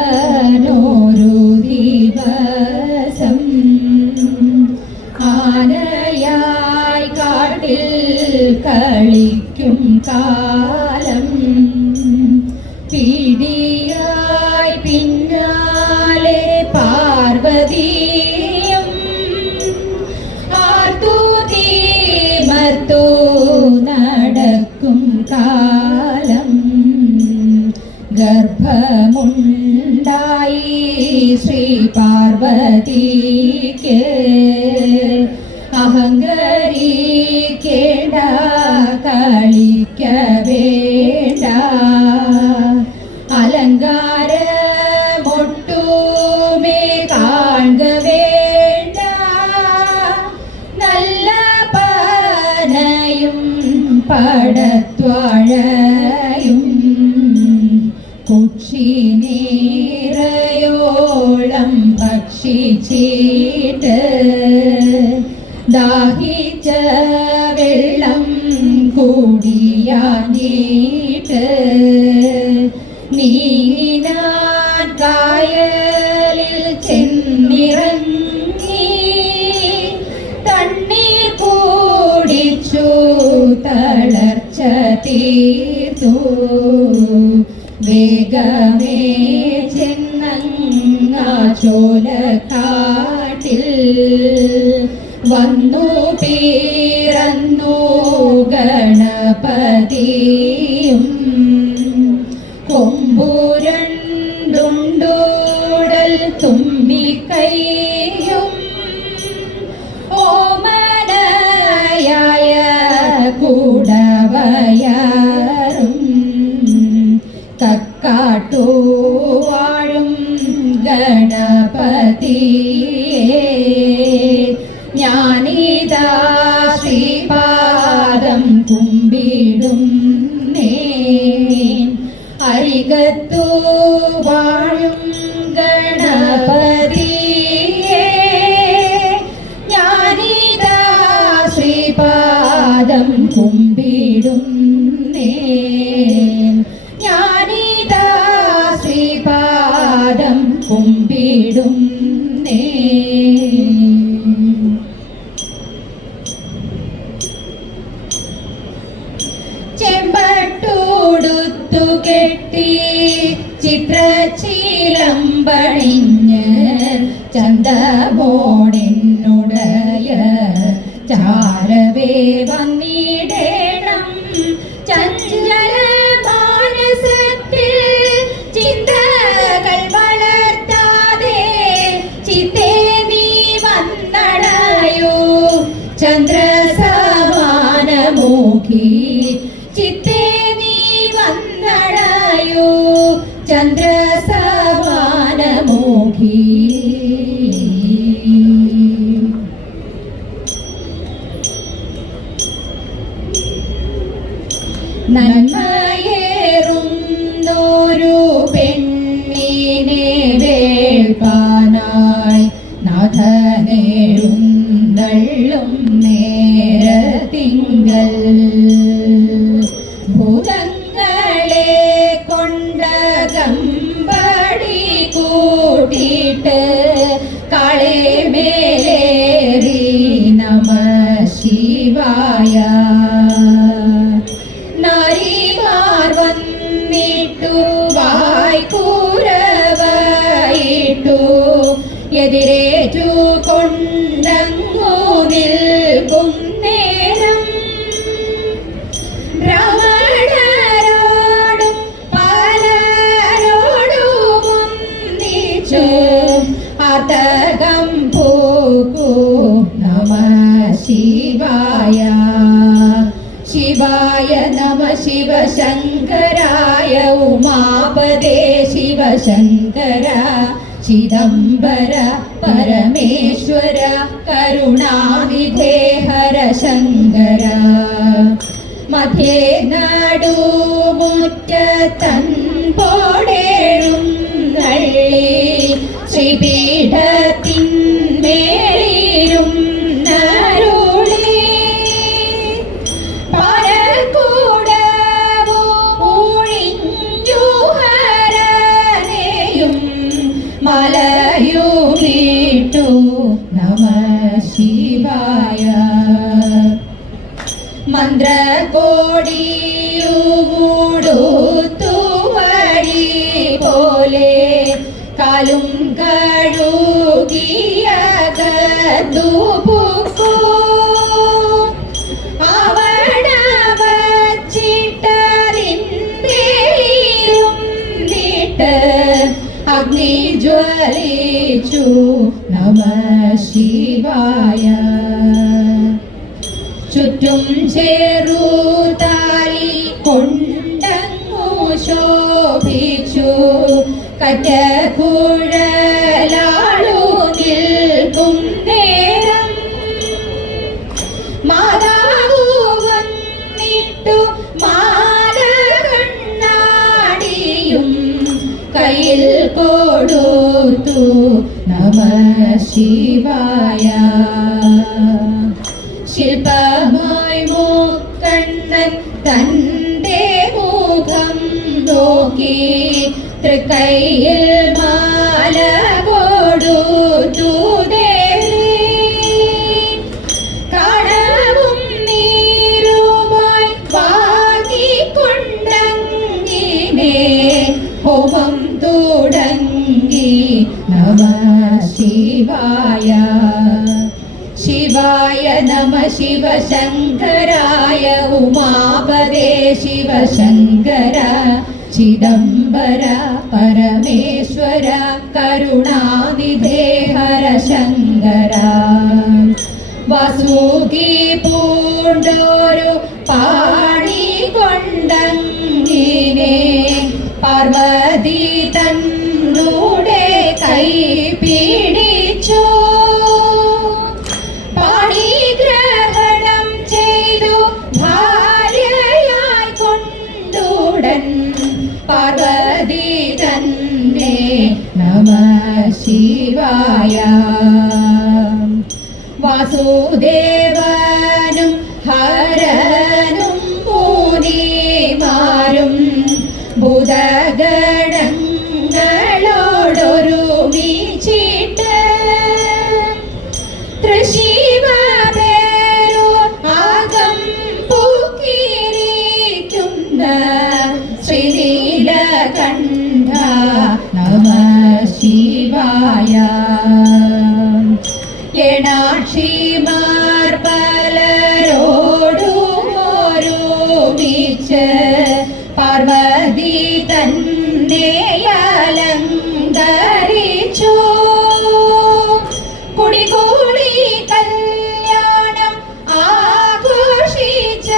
മഹാദേവനോരു ദിവസം ആനയായി കാട്ടിൽ കളിക്കും കാലം പീഡിയായി പിന്നാലെ പാർവതിയും ആർത്തു തീമർത്തു നടക്കും കാലം ഗർഭമുണ്ടായി ശ്രീ പാർവതിക്ക് അഹങ്കരിക്കേണ്ട കളിക്ക വേണ്ട അലങ്കാരമൊട്ടുമേ കാണുക വേണ്ട നല്ല പനയും പടത്വാഴയും കുക്ഷി നേരയോളം ഭക്ഷിച്ചിട്ട് ദാഹിച്ച വെള്ളം കൂടിയാഞ്ഞിട്ട് നീനാൻ കായലിൽ ചെന്നിറങ്ങി തണ്ണീർ കൂടിച്ചു തളർച്ച തീർത്തു വേഗമേ ചെന്നങ്ങാ ചോലക്കാട്ടിൽ വന്നു പിറന്നു ഗണപതിയും കൊമ്പുരണ്ടുണ്ടൂടൽ തുമ്പിക്കൈയും ഓമനയായ കൂടവയാറും തക്കാട്ടു വാഴും ഗണപതിയേ ഞാനിതാ ശ്രീപാദം കുമ്പിടും അരികത്തു വാഴും ഗണപതിയേ ഞാനിതാ ശ്രീപാദം കുമ്പിടും ഞാനിതാ ശ്രീപാദം കുമ്പിടും ചെമ്പട്ടൂടുത്തു കെട്ടി ചിത്രശീലമ്പണിഞ്ഞ് ചന്തബോടെന്നുടയ ചാരവേ വന്നിടേണം ചഞ്ചല മാനസത്തിൽ ചിന്തകൾ വളർത്താതെ ചിത്തേ നീ വന്നടയൂ ചന്ദ്രസമാനമൂഖി ചിത്തേ നീ വന്നടയൂ ചന്ദ്രസമാനമൂഖി നന്മയേറുന്നൊരു പെണ്ണിനെ വേൾപ്പാനായി നാഥനേഴുന്തള്ളും നേരത്തിങ്കൽ ഭൂതങ്ങളെ കൊണ്ടകമ്പടി കൂട്ടിയിട്ട് കാളെ മേലേറി നമ ശിവായ നാരിമാർ വന്നിട്ടു വായ്ക്കൂരവായിട്ടു എതിരേറ്റു കൊണ്ടങ്ങു നിൽക്കും നേരം ബ്രാഹ്മണരോടും പലരോടും ഒന്നിച്ചു ആതകം പൂക്കു നമ ശിവായ ശിവായ നമ ശിവശങ്കരായ ഉമാപദേ ശിവശങ്കര ചിദംബര പരമേശ്വര കരുണാനിധേ ഹര ശങ്കര മധ്യേ നടുമുറ്റത്തൻ പോടേഴും നള്ളി ശ്രീപീഠത്തിന്മേലിരും നരുളി പാരക്കൂടവും ഒഴിഞ്ഞു മാലയുമിട്ടു നമഃ ശിവായ. മന്ത്രകോടിയുമുടുത്തു വഴി പോലെ കാലും കഴുകിയ ഗതുപുക്കു അവട വച്ചിട്ടറിന്തിരുന്നിട്ട് അഗ്നി ജ്വലിച്ചു നമഃ ശിവായ. ചുറ്റും ചേറുതാലി കൊണ്ടങ്ങു ശോഭിച്ചു കറ്റകുഴലാളു നിൽക്കും നേരം മാതാവു വന്നിട്ടു മാല കണ്ണാടിയും കയ്യിൽ കൊടുത്തു നമഃ ശിവായ. ശില്പമായി മൂക്കണ്ണൻ തന്റെ മുഖം നോക്കി തൃക്കൈയിൽ മാല കൊടുത്തു ദേവി. കാടവും നീരുമായി വാങ്ങിക്കൊണ്ടങ്ങിനെ ഹോമം തുടങ്ങി നമഃ ശിവായ. ശിവായ നമഃ ശിവശങ്കരായ ഉമാപദേ ശിവശങ്കര ചിദംബര പരമേശ്വര കരുണാനിധേ ഹരശങ്കര. വസുകി പൂണ്ടോരു പാണി കൊണ്ടങ്ങിനെ പാർവതി തന്നൂടെ കൈ പിടിച്ചു പാണിഗ്രഹണം ചെയ്തു ഭാര്യയായി കൊണ്ടുടൻ പാർവതി തന്നെ നമഃ ശിവായ. വാസുദേവനും ഹരനും മുനിമാരും ഭൂതഗണങ്ങളോടൊരുമിച്ചിട്ട് തൃശിവപേരു ആകം പൂക്കിയിരിക്കുന്ന ശ്രീനീലകണ്ഠ നമഃ ശിവായ. ഏണാക്ഷിമാർ പലരോടുമൊരുമിച്ച് പാർവതി തന്നെ അലങ്കരിച്ചു കുടികൂടി കല്യാണം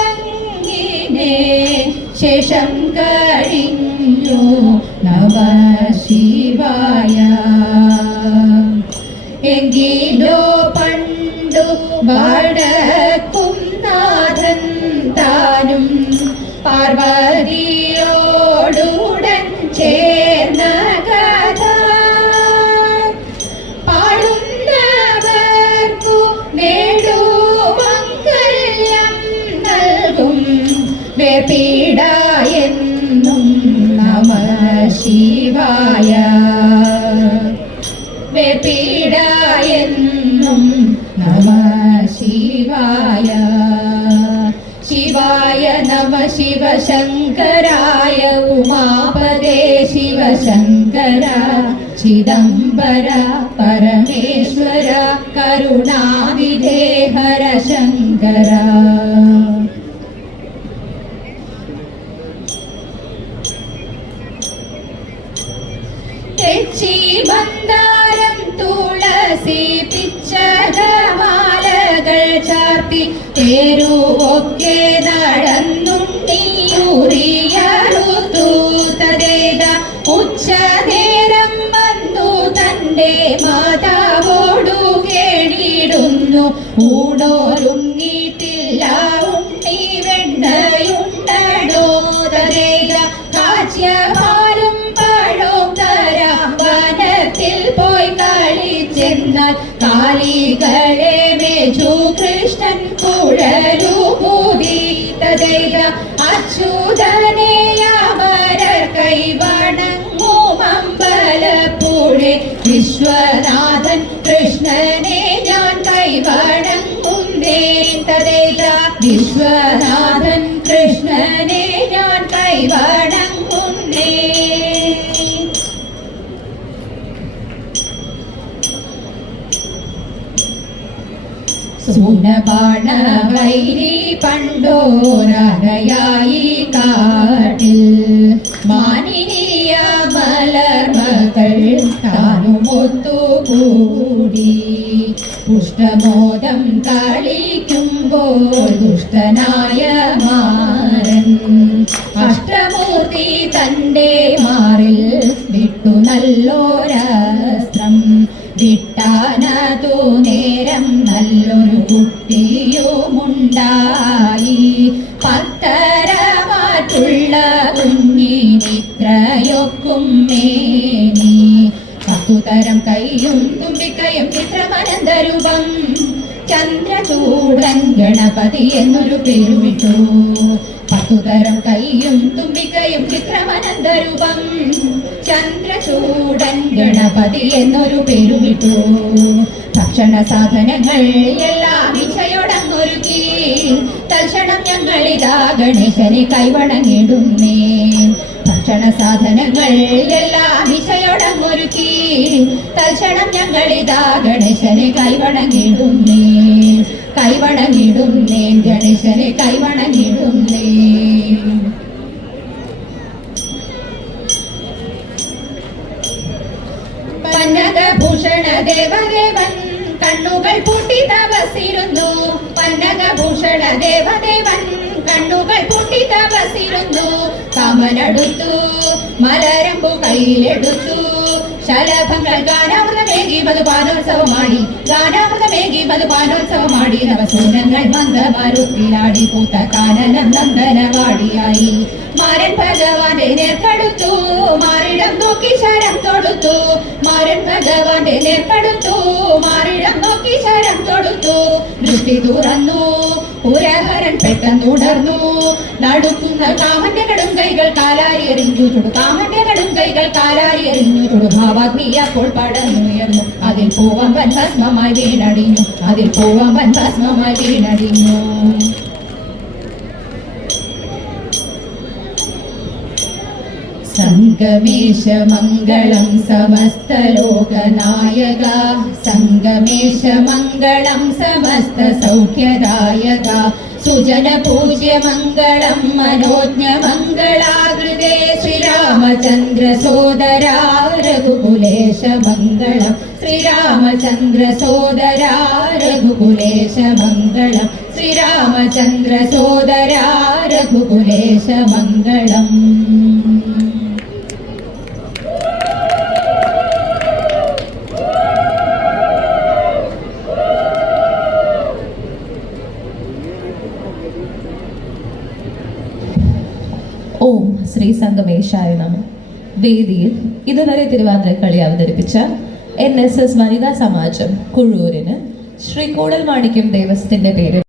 ആഘോഷിച്ചങ്ങിനെ ശേഷം കഴിഞ്ഞു നമഃ ശിവായ. എങ്കിലോ പണ്ടു വടക്കും നാഥൻ താനും പാർവതിയോടുടൻ ചേർന്ന കഥ പാടുന്നവർക്കു നേടുമംഗല്യം നൽകും വേർപീഡ എന്നും നമഃ ശിവായ. വേർപീഡ എന്നും നമഃ ശിവായ. ശിവായ നമഃ ശിവശങ്കരായ ഉമാപദേ ശിവശങ്കര ചിദംബര പരമേശ്വര കരുണാനിധേ ഹരശങ്കര. തെച്ചി മന്ദാരം തുളസി പിച്ചകമാലകൾ ചാർത്തി തേരുവൊക്കെ നടന്നുണ്ടിയൂറിയറുതൂതദേത ഉച്ചനേരം വന്നു തന്റെ മാതാവോടു കേണിടുന്നു ഊണോരുങ്ങിയിട്ടില്ല ഉണ്ണി വെണ്ണയുണ്ടടോ തദേത കാച്യപാലും പഴവും തരാം വനത്തിൽ പോയി കളിച്ചെന്നാൽ കാലികളെ മേച്ചു കൃഷ്ണൻ കുഴലുമൂതി തദേത അച്യുതനെ അമരർ കൈവണങ്ങും അമ്പലപ്പുഴെ വിശ്വ വിശ്വനാഥൻ കൃഷ്ണനെ ഞാൻ കൈവണങ്ങുന്നേ. തദേത വിശ്വനാഥൻ കൃഷ്ണനെ ഞാൻ കൈവണങ്ങുന്നേ. സൂനബാണ വൈരി പണ്ടോരയായി കാട്ടിൽ മാനിനിയ മലർമകൾ താനുമൊത്തുകൂടി പുഷ്ടമോദം കളിക്കുമ്പോൾ ദുഷ്ടനായ മാരൻ അഷ്ടമൂർത്തി തൻ്റെ മാറിൽ വിട്ടു നല്ലോരസ്ത്രം. വിട്ടാനതു നേരം നല്ലൊരു കുട്ടിയുമുണ്ടായി. പത്തരമാറ്റുള്ള കുഞ്ഞിനിത്രയൊക്കും മേനി. 10 തരം കൈയും തുമ്പിക്കയും ചിത്രമനന്തരൂപം. ചന്ദ്രചൂടൻ ഗണപതി എന്നൊരു പേരുമിട്ടു. 10 തരം കൈയും തുമ്പിക്കയും ചിത്രമനന്തരൂപം. ചന്ദ്രചൂടൻ ഗണപതി എന്നൊരു പേരുമിട്ടു. ഭക്ഷണ സാധനങ്ങൾ എല്ലാം ഇച്ഛയോടങ്ങൊരുക്കി. തൽക്ഷണം ഞങ്ങളിതാ ഗണേശനെ കൈവണങ്ങിടുന്നേ. ഭക്ഷണ സാധനങ്ങൾ എല്ലാം ഇച്ഛയോടങ്ങൊരുക്കി. തൽക്ഷണം ഞങ്ങളിതാ ഗണേശനെ കൈവണങ്ങിടുന്നേ. കൈവണങ്ങിടുന്നേ ഗണേശനെ കൈവണങ്ങിടുന്നേ. പന്നകഭൂഷണ ദേവദേവൻ കണ്ണുകൾ പൂട്ടി തപസ്സിരുന്നു. പന്നകഭൂഷണ ദേവദേവൻ കണ്ണുകൾ പൂട്ടി തപസ്സിരുന്നു. കമലടുത്തു മലരമ്പു കയ്യിലെടുത്തു. ശലഭങ്ങൾ ഗാനാമൃതമേകി മധുപാനോത്സവമാടി. ഗാനാമൃതമേകി മധുപാനോത്സവമാടി. നവസൂനങ്ങൾ മന്ദമരുത്തിലാടി. പൂത്ത കാനനം നന്ദനവാടിയായി. മാരൻ ഭഗവാന്റെ നേർക്കടുത്തു. മാറിടം നോക്കി ശരം തൊടുത്തു. മാരൻ ഭഗവാന്റെ നേർക്കടുത്തു. മാറിടം നോക്കി ശരം തൊടുത്തു. ദൃഷ്ടി തുറന്നു പുരഹരൻ പെട്ടെന്നുണർന്നു. നടുക്കുന്ന കാമന്റെ കടും കൈകൾ കാലാരി എറിഞ്ഞു ചുടു. കാമന്റെ കടും കൈകൾ കാലാരി എറിഞ്ഞു ചുടു. ഭാവാഗ്നി അപ്പോൾ പടന്നുയർന്നു. അതിൽ പൂവമ്പൻ ഭസ്മമായി വീണടിഞ്ഞു. അതിൽ പൂവമ്പൻ ഭസ്മമായി വീണടിഞ്ഞു. സംഗമേശ മംഗളം സമസ്തലോകനായക. സംഗമേശ മംഗളം സമസ്ത സൗഖ്യദായക. സുജന പൂജ്യ മംഗളം മനോജ്ഞ മംഗളാകൃതേ. ശ്രീരാമചന്ദ്ര സോദരാ രഘുകുലേശ മംഗളം. ശ്രീരാമചന്ദ്ര സോദരാ രഘുകുലേശ മംഗളം. ശ്രീരാമചന്ദ്ര സോദരാ രഘുകുലേശ മംഗളം. ഓം ശ്രീ സംഗമേശായ നമഃ. വേദിയിൽ ഇതുവരെ തിരുവാതിരക്കളി അവതരിപ്പിച്ച NSS വനിതാ സമാജം കുഴൂരിന് ശ്രീ കൂടൽമാണിക്യം ദേവസ്ഥത്തിന്റെ പേരിൽ